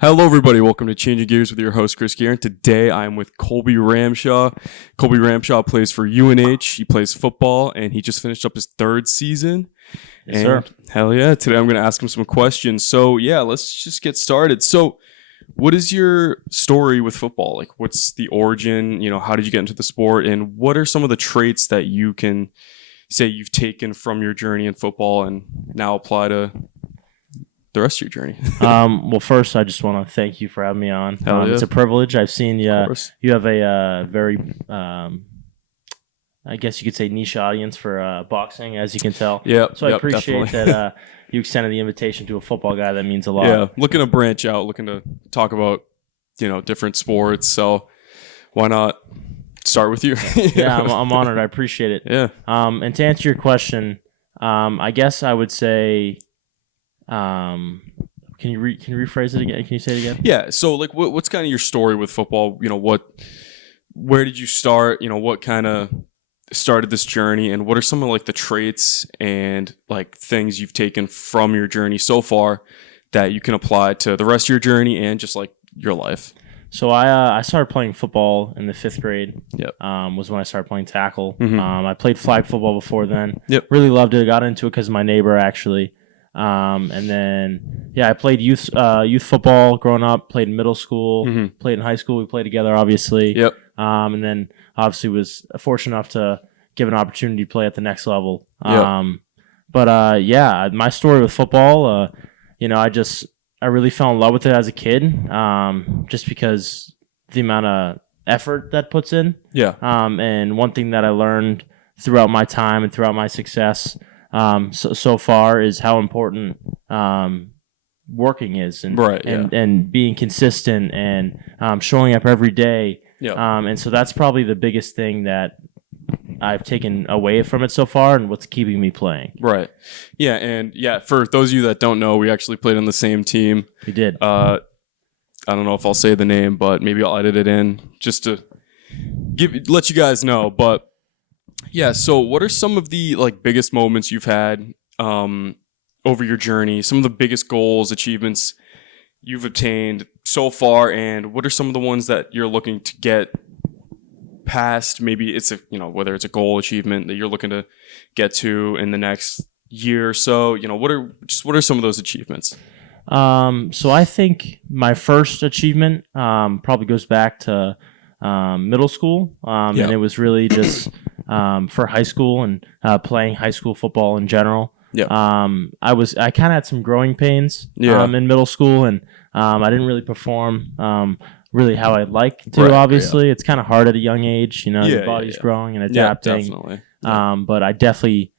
Hello, everybody. Welcome to Changing Gears with your host, Chris Gear. And today I'm with Colby Ramshaw. Colby Ramshaw plays for UNH. He plays football, and he just finished up his third season. Yes, sir. Hell yeah. Today I'm going to ask him some questions. So, yeah, let's just get started. So, what is your story with football? Like, what's the origin? How did you get into the sport? And what are some of the traits that you can say you've taken from your journey in football and now apply to the rest of your journey? Well, first, I just want to thank you for having me on. Yeah. It's a privilege. I've seen you. You have a very, I guess you could say, niche audience for boxing, as you can tell. Yeah. So I appreciate that you extended the invitation to a football guy. That means a lot. Yeah, looking to branch out, looking to talk about, different sports. So why not start with you? Yeah, I'm honored. I appreciate it. Yeah. And to answer your question, I guess I would say. Can you rephrase it again? Can you say it again? Yeah. So, like, what's kind of your story with football? Where did you start? What kind of started this journey, and what are some of like the traits and like things you've taken from your journey so far that you can apply to the rest of your journey and just like your life? So I started playing football in the 5th grade. Yep. Was when I started playing tackle. Mm-hmm. I played flag football before then. Yep. Really loved it. Got into it because of my neighbor actually. And then, I played youth football growing up, played in middle school, Mm-hmm. played in high school. We played together, obviously. Yep. And then obviously was fortunate enough to give an opportunity to play at the next level. Yep. My story with football, I really fell in love with it as a kid, just because the amount of effort that puts in. Yeah. And one thing that I learned throughout my time and throughout my success so far is how important working is and being consistent and showing up every day. Yeah. And so that's probably the biggest thing that I've taken away from it so far and what's keeping me playing. Right. Yeah. And for those of you that don't know, we actually played on the same team. We did. I don't know if I'll say the name, but maybe I'll edit it in just to let you guys know. But yeah, so what are some of the like biggest moments you've had over your journey? Some of the biggest goals, achievements you've obtained so far, and what are some of the ones that you're looking to get past? Maybe it's whether it's a goal achievement that you're looking to get to in the next year or so. What are some of those achievements? So I think my first achievement probably goes back to middle school, and it was really just for high school and playing high school football in general. Yeah. I kind of had some growing pains in middle school, and I didn't really perform really how I'd like to. Right, obviously, it's kind of hard at a young age. Your body's yeah. growing and adapting. Yeah, definitely. Yeah. But I definitely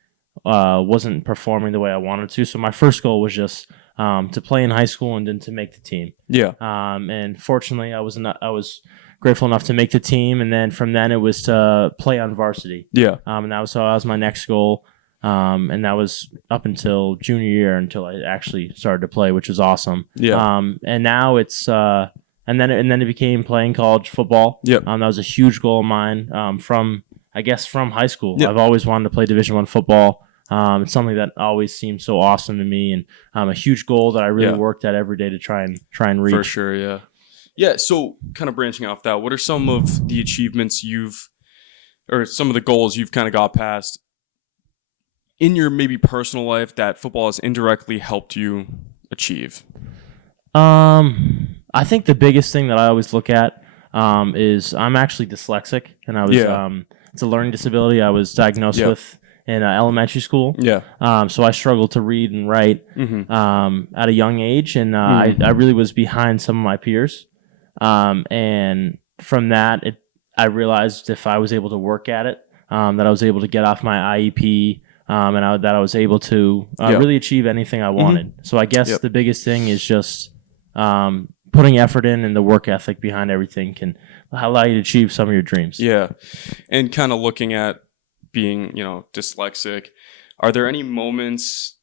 wasn't performing the way I wanted to. So my first goal was just to play in high school and then to make the team. Yeah. And fortunately, I was grateful enough to make the team, and then from then it was to play on varsity. Yeah. And that was my next goal. And that was up until junior year until I actually started to play, which was awesome. Yeah. And now it's and then it became playing college football. Yep. That was a huge goal of mine from high school. Yep. I've always wanted to play Division I football. It's something that always seemed so awesome to me, and a huge goal that I really worked at every day to try and reach. For sure, yeah. Yeah, so kind of branching off that, what are some of the achievements or some of the goals you've kind of got past in your maybe personal life that football has indirectly helped you achieve? I think the biggest thing that I always look at is I'm actually dyslexic, and I was it's a learning disability I was diagnosed with in elementary school. Yeah. So I struggled to read and write at a young age, and I really was behind some of my peers. And from that, I realized if I was able to work at it, that I was able to get off my IEP, and that I was able to really achieve anything I wanted. So I guess the biggest thing is just putting effort in, and the work ethic behind everything can allow you to achieve some of your dreams. Yeah. And kind of looking at being, dyslexic, are there any moments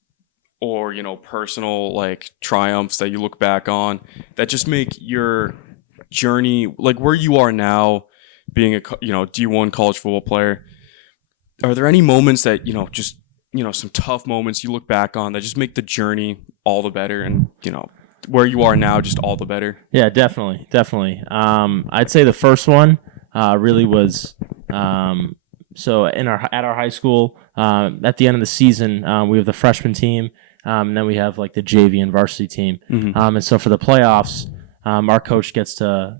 or, personal like triumphs that you look back on that just make your journey, like where you are now, being a D1 college football player? Are there any moments that some tough moments you look back on that just make the journey all the better, and where you are now just all the better? Yeah, definitely. I'd say the first one really was so at our high school. At the end of the season, we have the freshman team, and then we have like the JV and varsity team. And so for the playoffs, our coach gets to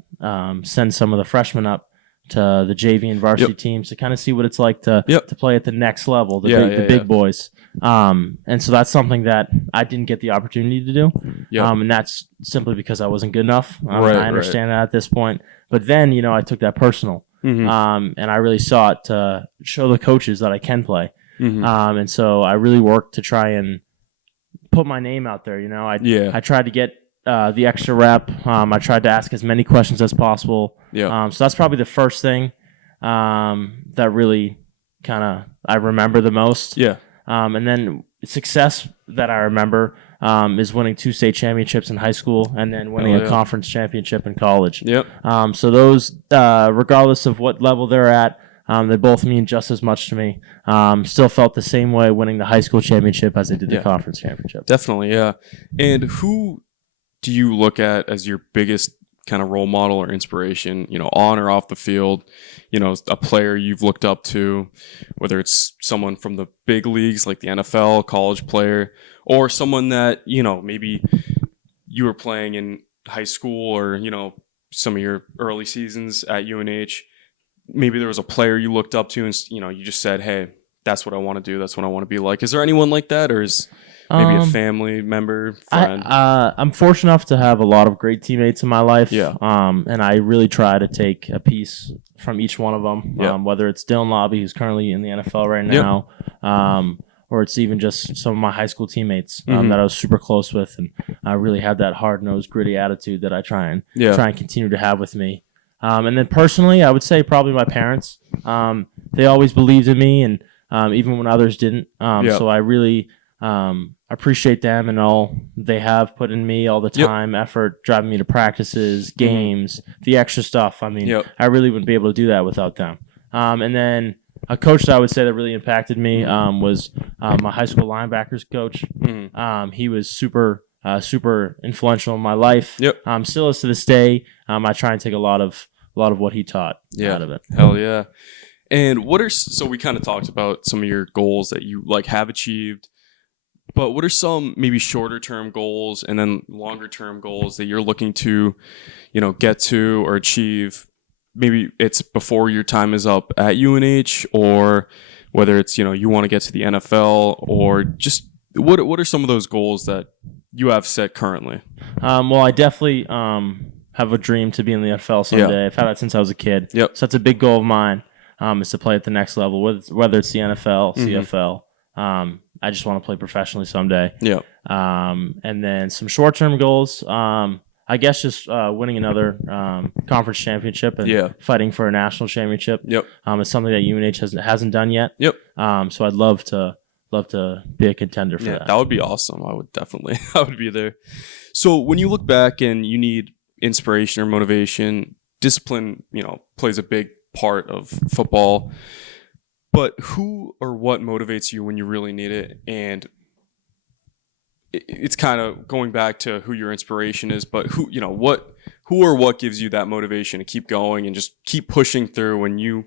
send some of the freshmen up to the JV and varsity teams to kind of see what it's like to play at the next level, the big boys. And so that's something that I didn't get the opportunity to do. And that's simply because I wasn't good enough. I understand that at this point. But then, I took that personal. And I really sought to show the coaches that I can play. And so I really worked to try and put my name out there. I tried to get the extra rep. I tried to ask as many questions as possible. So that's probably the first thing that really kind of I remember the most. And then success that I remember is winning 2 state championships in high school and then winning a conference championship in college. So those, regardless of what level they're at, they both mean just as much to me. Still felt the same way winning the high school championship as I did the conference championship. Definitely, yeah. And who do you look at as your biggest kind of role model or inspiration, on or off the field? A player you've looked up to, whether it's someone from the big leagues like the NFL, college player, or someone that, maybe you were playing in high school or, some of your early seasons at UNH. Maybe there was a player you looked up to and, you just said, hey, that's what I want to do. That's what I want to be like. Is there anyone like that, or is maybe a family member, friend? I'm fortunate enough to have a lot of great teammates in my life. And I really try to take a piece from each one of them, whether it's Dylan Lobby, who's currently in the NFL right now, or it's even just some of my high school teammates that I was super close with. And I really had that hard-nosed, gritty attitude that I try and continue to have with me. And then personally, I would say probably my parents. They always believed in me, and even when others didn't. So I really appreciate them and all they have put in me, all the time, effort, driving me to practices, games, the extra stuff. I mean, I really wouldn't be able to do that without them. And then a coach that I would say that really impacted me was my high school linebackers coach. He was super influential in my life. Still is to this day. I try and take a lot of what he taught out of it. Hell yeah. And so we kind of talked about some of your goals that you have achieved, but what are some maybe shorter term goals and then longer term goals that you're looking to, get to or achieve? Maybe it's before your time is up at UNH, or whether it's, you want to get to the NFL, or just what are some of those goals that you have set currently? Well, I definitely have a dream to be in the NFL someday. I've had that since I was a kid. So that's a big goal of mine, is to play at the next level, whether it's the NFL, CFL. I just want to play professionally someday. And then some short-term goals, I guess just winning another conference championship and fighting for a national championship. It's something that UNH hasn't done yet. So I'd love to be a contender for that. That would be awesome. I would be there. So when you look back and you need inspiration or motivation, discipline, plays a big part of football. But who or what motivates you when you really need it? And it's kind of going back to who your inspiration is, but who or what gives you that motivation to keep going and just keep pushing through when you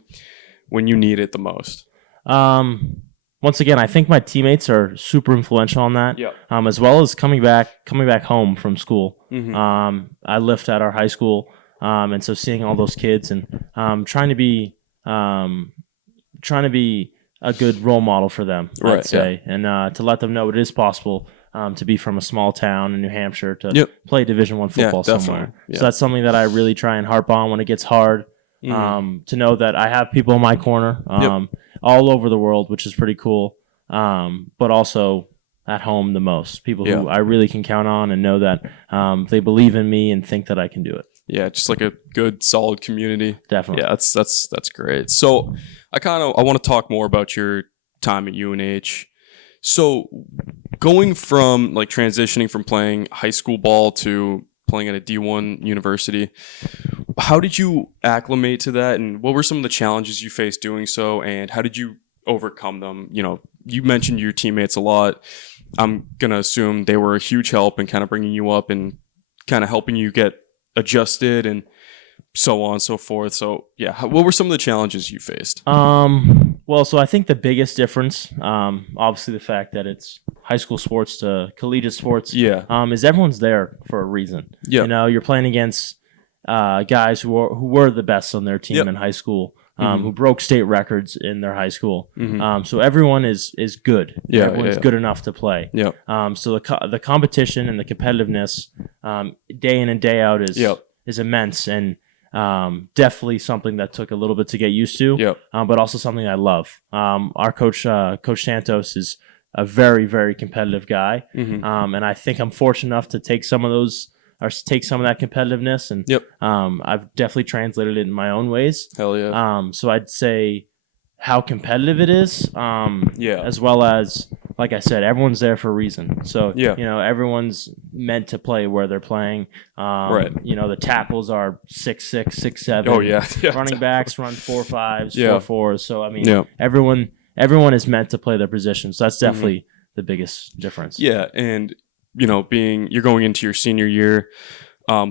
need it the most? Once again, I think my teammates are super influential on that. As well as coming back home from school. I lived at our high school, and so seeing all those kids and trying to be a good role model for them, I'd say, and to let them know it is possible to be from a small town in New Hampshire to play Division I football somewhere. So that's something that I really try and harp on when it gets hard. To know that I have people in my corner all over the world, which is pretty cool, but also at home the most. People who I really can count on and know that they believe in me and think that I can do it. Just like a good, solid community. Definitely. That's great. So I want to talk more about your time at UNH. So going from transitioning from playing high school ball to playing at a D1 university, how did you acclimate to that, and what were some of the challenges you faced doing so, and how did you overcome them? You mentioned your teammates a lot. I'm going to assume they were a huge help in kind of bringing you up and kind of helping you get adjusted and so on and so forth. So, yeah, what were some of the challenges you faced? Well, so I think the biggest difference, obviously the fact that it's high school sports to collegiate sports, Yeah. is everyone's there for a reason. Yeah. You know, you're playing against guys who were the best on their team Yep. in high school, who broke state records in their high school. So everyone is good. Yeah, Everyone's good enough to play. Yep. So the competition and the competitiveness, day in and day out is immense, and definitely something that took a little bit to get used to. Yep. But also something I love. Our coach, Coach Santos, is a very, very competitive guy, and I think I'm fortunate enough to take some of those, or take some of that competitiveness, and I've definitely translated it in my own ways. Hell yeah. So I'd say how competitive it is, as well as, like I said, everyone's there for a reason. So, you know, everyone's meant to play where they're playing. Right. You know, the tackles are 6'6", 6'7". Oh, yeah. Running backs run 4.5s, 4.4s. So, I mean, everyone is meant to play their position. So that's definitely the biggest difference. Yeah, and, you know, you're going into your senior year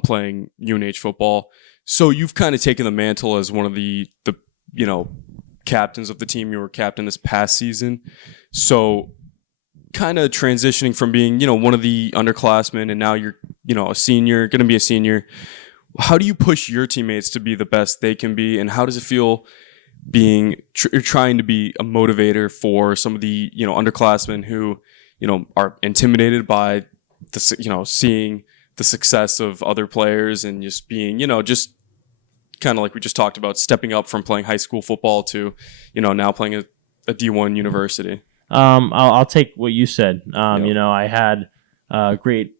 playing UNH football. So you've kind of taken the mantle as one of the you know, captains of the team. You were captain this past season. So kind of transitioning from being, you know, one of the underclassmen, and now you're, you know, going to be a senior. How do you push your teammates to be the best they can be, and how does it feel trying to be a motivator for some of the, you know, underclassmen who, you know, are intimidated by the, you know, seeing the success of other players and just being, you know, just kind of like we just talked about, stepping up from playing high school football to, you know, now playing a D1 university? I'll take what you said. You know, I had great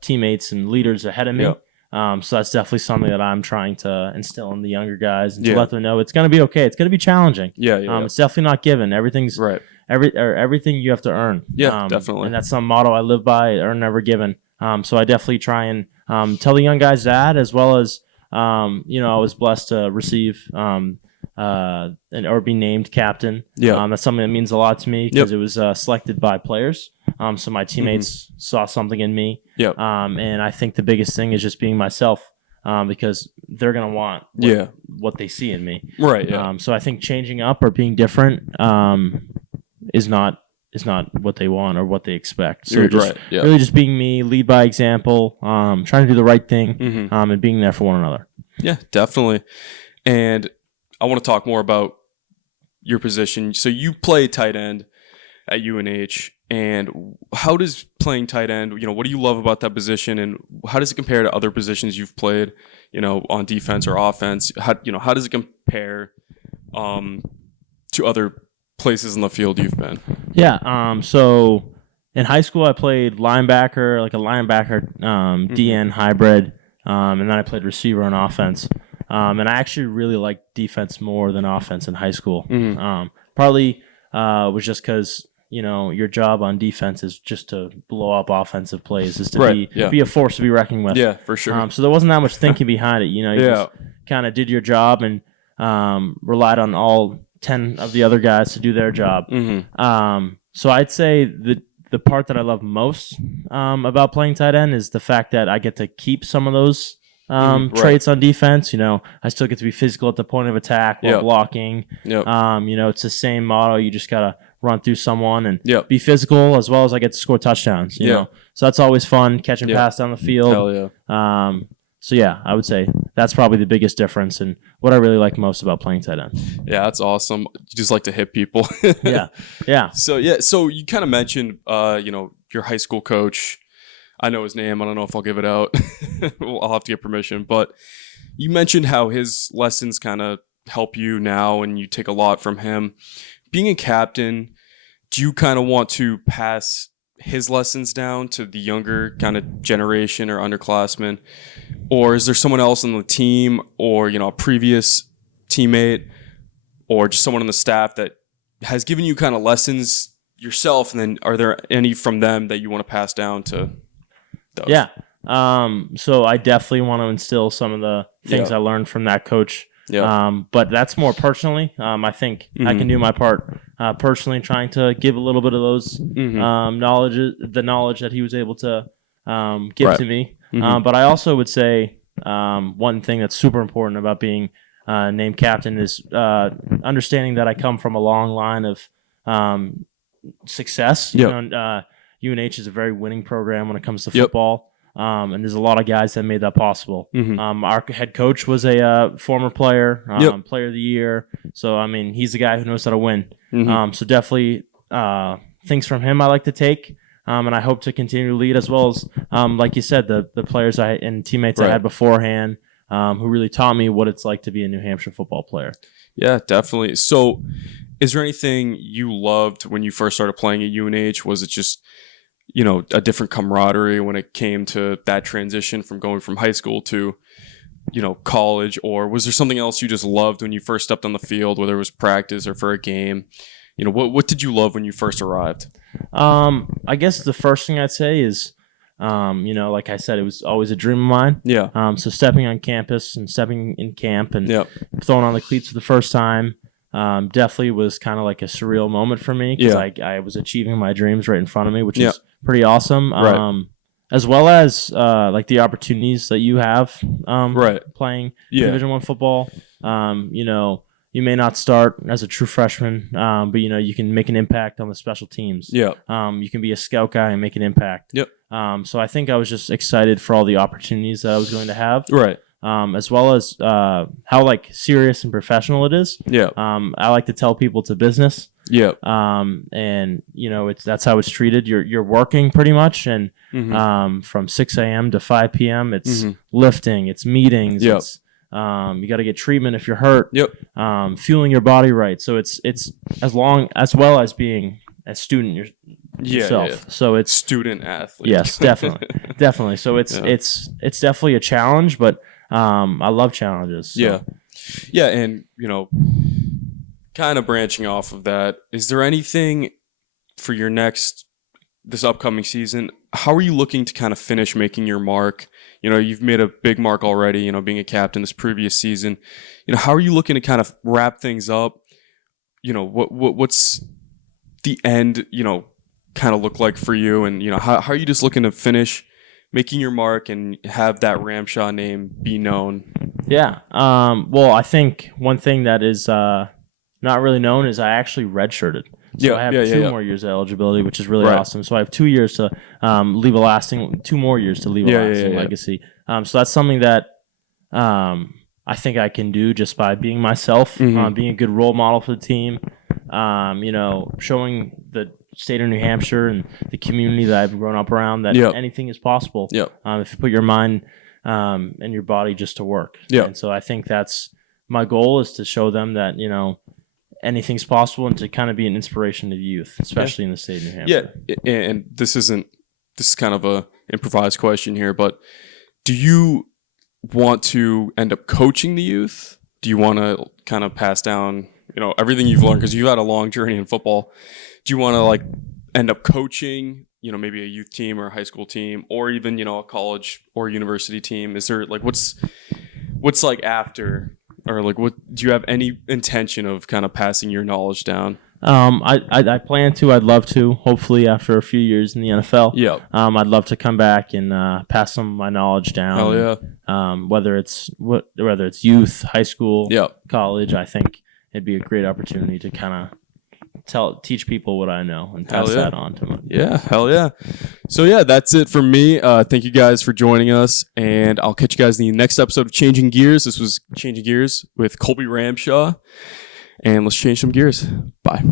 teammates and leaders ahead of me. So that's definitely something that I'm trying to instill in the younger guys, and to let them know it's going to be okay. It's going to be challenging. It's definitely not given. Everything's everything you have to earn. Definitely. And that's some motto I live by: earn, never given. So I definitely try and tell the young guys that, as well as you know, I was blessed to receive or be named captain. That's something that means a lot to me, because it was selected by players. So my teammates saw something in me. And I think the biggest thing is just being myself, because they're gonna want what they see in me. So I think changing up or being different is not what they want or what they expect. So really just being me, lead by example, trying to do the right thing, and being there for one another. Yeah, definitely. And I want to talk more about your position. So you play tight end at UNH, and how does playing tight end, you know, what do you love about that position, and how does it compare to other positions you've played, you know, on defense or offense? How does it compare to other places in the field you've been? So in high school I played linebacker, like a linebacker DN hybrid, and then I played receiver on offense. And I actually really liked defense more than offense in high school. Partly was just because, you know, your job on defense is just to blow up offensive plays, is to be a force to be reckoned with. Yeah, for sure. So there wasn't that much thinking behind it. You know, you just kind of did your job and relied on all 10 of the other guys to do their job. So I'd say the part that I love most about playing tight end is the fact that I get to keep some of those traits on defense. You know, I still get to be physical at the point of attack while blocking. You know, it's the same motto. You just gotta run through someone and be physical, as well as I get to score touchdowns. You know, so that's always fun, catching pass down the field. Hell yeah. So yeah, I would say that's probably the biggest difference and what I really like most about playing tight end. Yeah, that's awesome. You just like to hit people. So you kind of mentioned, you know, your high school coach. I know his name. I don't know if I'll give it out. I'll have to get permission. But you mentioned how his lessons kind of help you now, and you take a lot from him. Being a captain, do you kind of want to pass his lessons down to the younger kind of generation or underclassmen? Or is there someone else on the team, or, you know, a previous teammate, or just someone on the staff that has given you kind of lessons yourself? And then are there any from them that you want to pass down to those? So I definitely want to instill some of the things I learned from that coach Yeah. But that's more personally. I think I can do my part personally, trying to give a little bit of those the knowledge that he was able to give to me. But I also would say one thing that's super important about being named captain is understanding that I come from a long line of success. UNH is a very winning program when it comes to football, and there's a lot of guys that made that possible. Our head coach was a former player, player of the year. So, I mean, he's the guy who knows how to win. So definitely things from him I like to take, and I hope to continue to lead, as well as, like you said, the players and teammates I had beforehand who really taught me what it's like to be a New Hampshire football player. Yeah, definitely. So is there anything you loved when you first started playing at UNH? Was it just, a different camaraderie when it came to that transition from going from high school to, college? Or was there something else you just loved when you first stepped on the field, whether it was practice or for a game? What did you love when you first arrived? I guess the first thing I'd say is, like I said, it was always a dream of mine. Yeah. So stepping on campus and stepping in camp and throwing on the cleats for the first time definitely was kind of like a surreal moment for me, because I was achieving my dreams right in front of me, which is pretty awesome. As well as like the opportunities that you have playing Division I football. You may not start as a true freshman, but you can make an impact on the special teams. You can be a scout guy and make an impact. So I think I was just excited for all the opportunities that I was going to have. As well as how like serious and professional it is. I like to tell people it's a business. And that's how it's treated. You're working pretty much, and from 6 a.m. to 5 p.m. it's lifting, it's meetings, it's you got to get treatment if you're hurt. Fueling your body right. So it's as well as being a student yourself. So it's student athlete. Yes, definitely. So it's definitely a challenge, but I love challenges. So. And kind of branching off of that, is there anything for this upcoming season? How are you looking to kind of finish making your mark? You've made a big mark already, being a captain this previous season. How are you looking to kind of wrap things up? What's the end, kind of look like for you? And, how are you just looking to finish making your mark and have that Ramshaw name be known? Well, I think one thing that is not really known is I actually redshirted. So I have two more years of eligibility, which is really awesome. So I have 2 years to leave a lasting, 2 more years to leave a lasting legacy. So that's something that I think I can do just by being myself, being a good role model for the team, showing the state of New Hampshire and the community that I've grown up around that anything is possible if you put your mind and your body just to work. And so I think that's my goal, is to show them that, anything's possible, and to kind of be an inspiration to the youth, especially in the state of New Hampshire. And this is kind of a improvised question here, but do you want to end up coaching the youth? Do you want to kind of pass down, everything you've learned, because you've had a long journey in football? Do you want to end up coaching, maybe a youth team or a high school team, or even, a college or university team? Is there what's after? Or what do you have any intention of kind of passing your knowledge down? I plan to. I'd love to. Hopefully, after a few years in the NFL, I'd love to come back and pass some of my knowledge down. Hell yeah! Whether it's youth, high school, college, I think it'd be a great opportunity to kind of teach people what I know and pass that on to them. Yeah, hell yeah. So that's it from me. Thank you guys for joining us, and I'll catch you guys in the next episode of Changing Gears. This was Changing Gears with Colby Ramshaw, and let's change some gears. Bye.